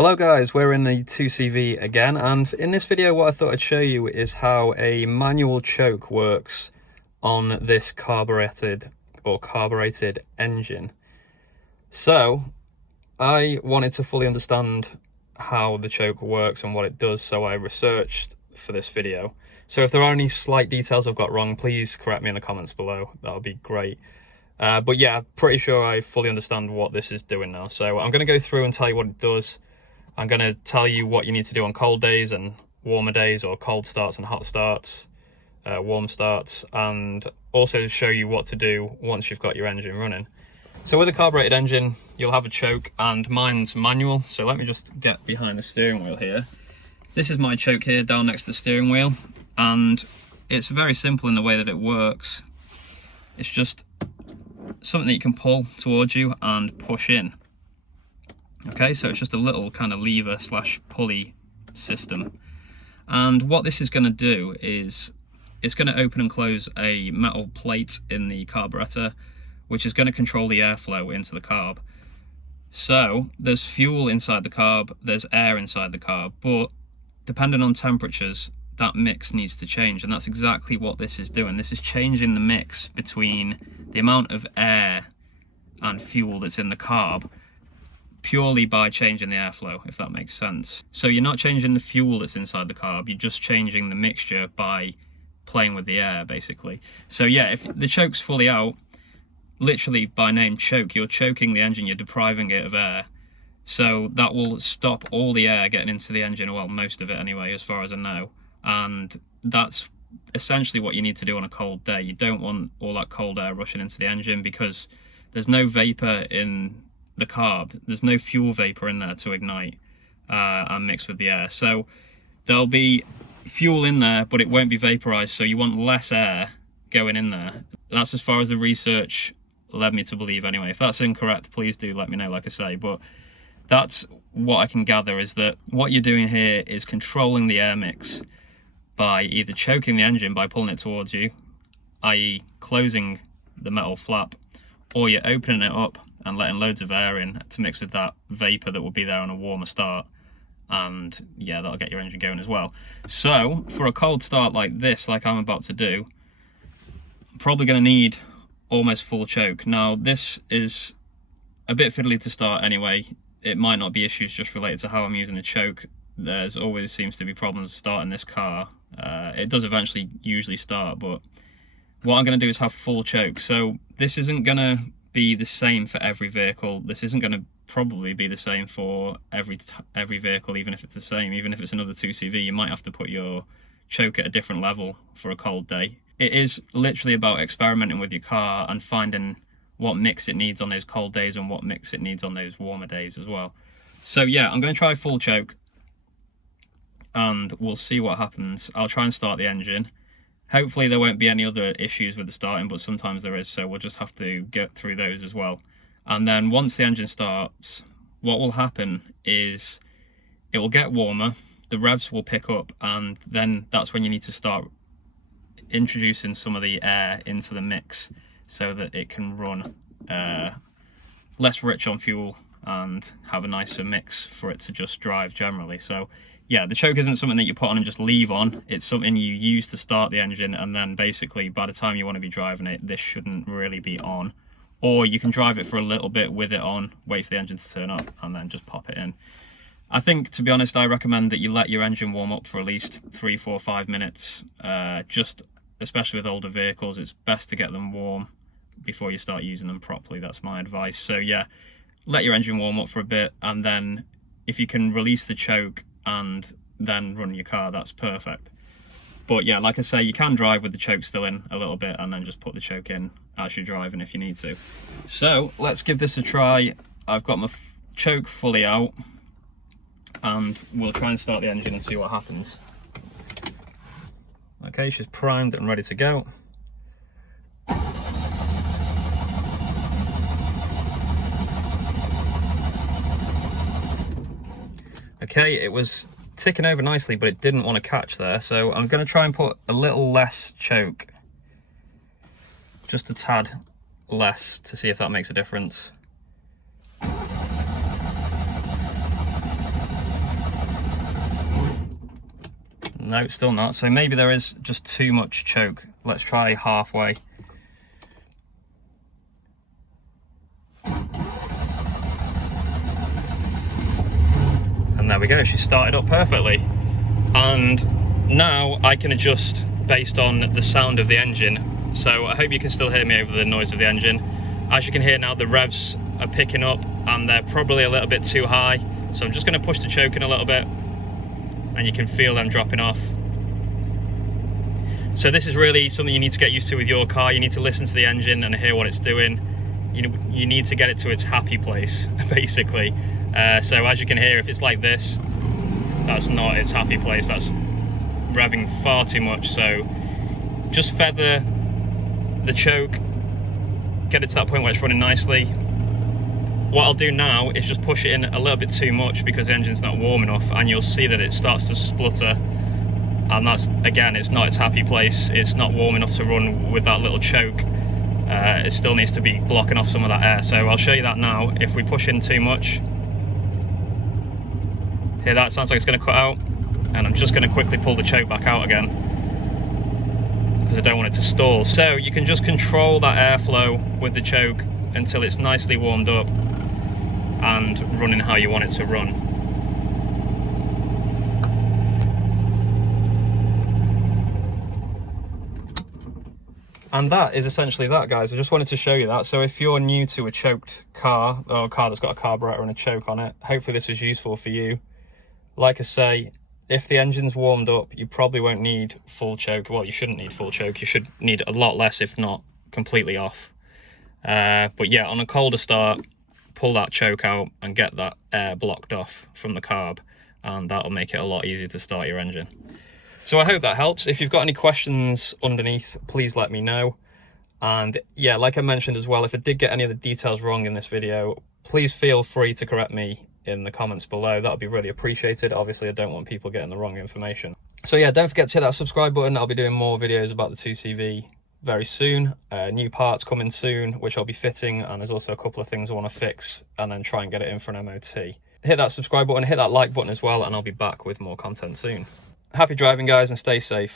Hello guys, we're in the 2CV again, and in this video what I thought I'd show you is how a manual choke works on this carbureted engine. So I wanted to fully understand how the choke works and what it does, so I researched for this video. So if there are any slight details I've got wrong, please correct me in the comments below. That would be great. But yeah, pretty sure I fully understand what this is doing now. So I'm going to go through and tell you what it does. I'm going to tell you what you need to do on cold days and warmer days, or cold starts and hot starts, warm starts, and also show you what to do once you've got your engine running. So with a carbureted engine, you'll have a choke, and mine's manual. So let me just get behind the steering wheel here. This is my choke here down next to the steering wheel, and it's very simple in the way that it works. It's just something that you can pull towards you and push in. Okay, so it's just a little kind of lever slash pulley system. And what this is going to do is it's going to open and close a metal plate in the carburetor, which is going to control the airflow into the carb. So there's fuel inside the carb, there's air inside the carb, but depending on temperatures, that mix needs to change, and that's exactly what this is doing. This is changing the mix between the amount of air and fuel that's in the carb purely by changing the airflow, if that makes sense. So you're not changing the fuel that's inside the carb, you're just changing the mixture by playing with the air, basically. So yeah, if the choke's fully out, literally by name choke, you're choking the engine, you're depriving it of air. So that will stop all the air getting into the engine, well, most of it anyway, as far as I know. And that's essentially what you need to do on a cold day. You don't want all that cold air rushing into the engine, because there's no vapor in the carb, there's no fuel vapor in there to ignite and mix with the air. So there'll be fuel in there, but it won't be vaporized, so you want less air going in there. That's as far as the research led me to believe anyway. If that's incorrect, please do let me know, like I say, but that's what I can gather, is that what you're doing here is controlling the air mix by either choking the engine by pulling it towards you, i.e. closing the metal flap, or you're opening it up and letting loads of air in to mix with that vapor that will be there on a warmer start, and yeah, that'll get your engine going as well. So for a cold start like this, like I'm about to do, I'm probably going to need almost full choke. Now this is a bit fiddly to start anyway. It might not be issues just related to how I'm using the choke. There's always seems to be problems starting this car. It does eventually usually start, but what I'm going to do is have full choke. So this isn't going to be the same for every vehicle. This isn't going to probably be the same for every vehicle, even if it's the same. Even if it's another 2CV, you might have to put your choke at a different level for a cold day. It is literally about experimenting with your car and finding what mix it needs on those cold days and what mix it needs on those warmer days as well. So yeah, I'm going to try full choke and we'll see what happens. I'll try and start the engine. Hopefully there won't be any other issues with the starting, but sometimes there is, so we'll just have to get through those as well. And then once the engine starts, what will happen is it will get warmer, the revs will pick up, and then that's when you need to start introducing some of the air into the mix so that it can run less rich on fuel and have a nicer mix for it to just drive generally. So yeah, the choke isn't something that you put on and just leave on. It's something you use to start the engine, and then basically by the time you want to be driving it, this shouldn't really be on. Or you can drive it for a little bit with it on, wait for the engine to turn up, and then just pop it in. I think, to be honest, I recommend that you let your engine warm up for at least 3, 4, 5 minutes. Just especially with older vehicles, it's best to get them warm before you start using them properly. That's my advice. So yeah, let your engine warm up for a bit, and then if you can release the choke and then run your car, that's perfect. But yeah, like I say, you can drive with the choke still in a little bit and then just put the choke in as you're driving if you need to. So let's give this a try. I've got my choke fully out and we'll try and start the engine and see what happens. Okay, she's primed and ready to go. Okay, it was ticking over nicely, but it didn't want to catch there, so I'm going to try and put a little less choke, just a tad less, to see if that makes a difference. No, still not. So maybe there is just too much choke. Let's try halfway. And there we go, she started up perfectly. And now I can adjust based on the sound of the engine. So I hope you can still hear me over the noise of the engine. As you can hear now, the revs are picking up and they're probably a little bit too high. So I'm just going to push the choke in a little bit and you can feel them dropping off. So this is really something you need to get used to with your car. You need to listen to the engine and hear what it's doing. You need to get it to its happy place, basically. So as you can hear, if it's like this, that's not its happy place. That's revving far too much. So just feather the choke, get it to that point where it's running nicely. What I'll do now is just push it in a little bit too much because the engine's not warm enough, and you'll see that it starts to splutter. And that's, again, it's not its happy place. It's not warm enough to run with that little choke. It still needs to be blocking off some of that air. So I'll show you that now. If we push in too much, here, that sounds like it's going to cut out, and I'm just going to quickly pull the choke back out again because I don't want it to stall. So you can just control that airflow with the choke until it's nicely warmed up and running how you want it to run. And that is essentially that, guys. I just wanted to show you that. So if you're new to a choked car, or a car that's got a carburetor and a choke on it, hopefully this was useful for you. Like I say, if the engine's warmed up, you probably won't need full choke. Well, you shouldn't need full choke. You should need a lot less, if not completely off. But yeah, on a colder start, pull that choke out and get that air blocked off from the carb, and that'll make it a lot easier to start your engine. So I hope that helps. If you've got any questions underneath, please let me know. And yeah, like I mentioned as well, if I did get any of the details wrong in this video, please feel free to correct me in the comments below. That would be really appreciated. Obviously, I don't want people getting the wrong information. So yeah, don't forget to hit that subscribe button. I'll be doing more videos about the 2CV very soon. New parts coming soon, which I'll be fitting, and there's also a couple of things I want to fix and then try and get it in for an MOT. Hit that subscribe button, hit that like button as well, and I'll be back with more content soon. Happy driving, guys, and stay safe.